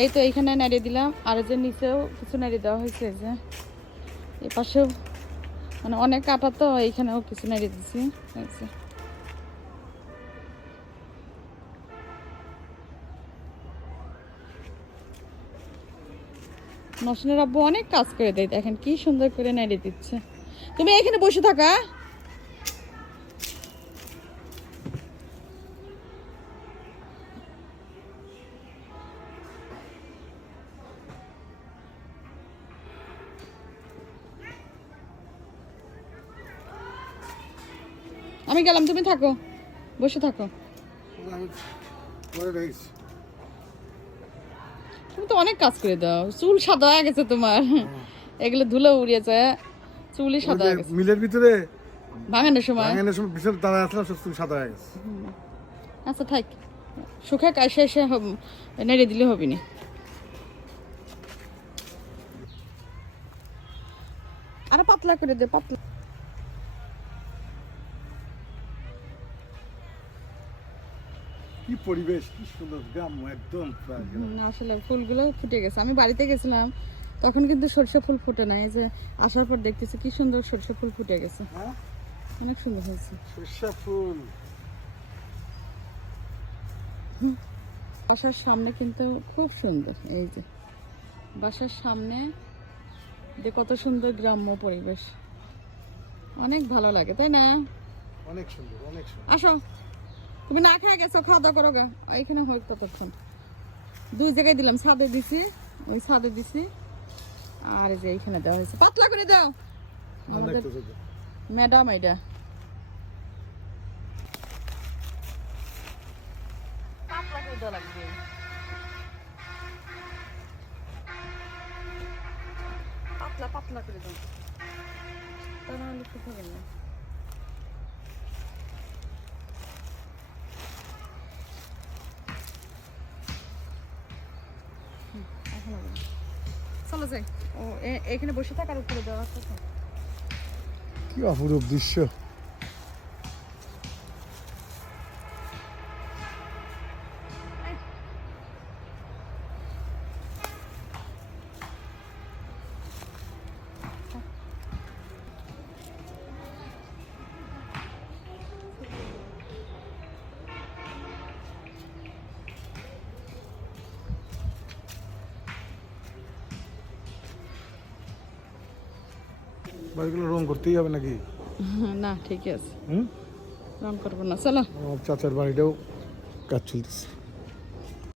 এই তো এইখানে নাড়িয়ে দিলাম, আর যে নিচেও কিছু নাড়িয়ে দেওয়া হয়েছে, যে এই পাশেও মানে অনেক কাটা, তো এইখানেও কিছু নাড়িয়ে দিচ্ছি। নসনের আব্বু অনেক কাজ করে দেয়, দেখেন কি সুন্দর করে নাড়িয়ে দিচ্ছে। তুমি এখানে বসে থাকা। আমি গেলাম, তুমি থাকো, বসে থাকো। তুমি তো অনেক কাজ করে দাও, চুল সাদা হয়ে গেছে তোমার, এগুলো ধুলো উড়িয়েছে, চুলই সাদা হয়ে গেছে। মিলের ভিতরে ভাঙানোর সময় বিশাল দাঁড়া আসলাম, চুল সাদা হয়ে গেছে। আচ্ছা থাক, শুকা কাশে এসে নেড়ে দিলে হবে না। আরে পাতলা করে দে, পাতলা। কি পরিবেশ, কি সুন্দর গ্রাম একদম। আসলে ফুলগুলো ফুটে গেছে, আমি বাড়িতে গেছিলাম তখন কিন্তু সরষে ফুল ফুটে নাই, যে আসার পর দেখতেছি কি সুন্দর সরষে ফুল ফুটে গেছে, অনেক সুন্দর হয়েছে সরষে ফুল। বাসার সামনে কিন্তু খুব সুন্দর, এই যে বাসার সামনে যে কত সুন্দর গ্রাম্য পরিবেশ, অনেক ভালো লাগে, তাই না? অনেক সুন্দর, অনেক সুন্দর। আসো, তুমি না খেয়ে গেছো, খাওয়া দাওয়া করো গা, এখানে হোক ততক্ষণ। দুই জায়গায় দিলাম, ছাদে দিছি, ওই ছাদে দিছি, আর এই যে এইখানে দেওয়া হয়েছে, পাতলা করে দাও আমাদের ম্যাডাম। এটা পাতলা করে দেওয়া লাগবে, পাতলা পাতলা করে দাও, তা নাহলে শুকাবে না। চলো যাই, ও এখানে বসে থাক, আর উপরে দেওয়া আছে। কি অপরূপ দৃশ্য। বাড়িগুলো রং করতেই হবে নাকি? না ঠিকই আছে, রং করবো না, চলো। চাচার বাড়িটাও কাজ চলতেছে।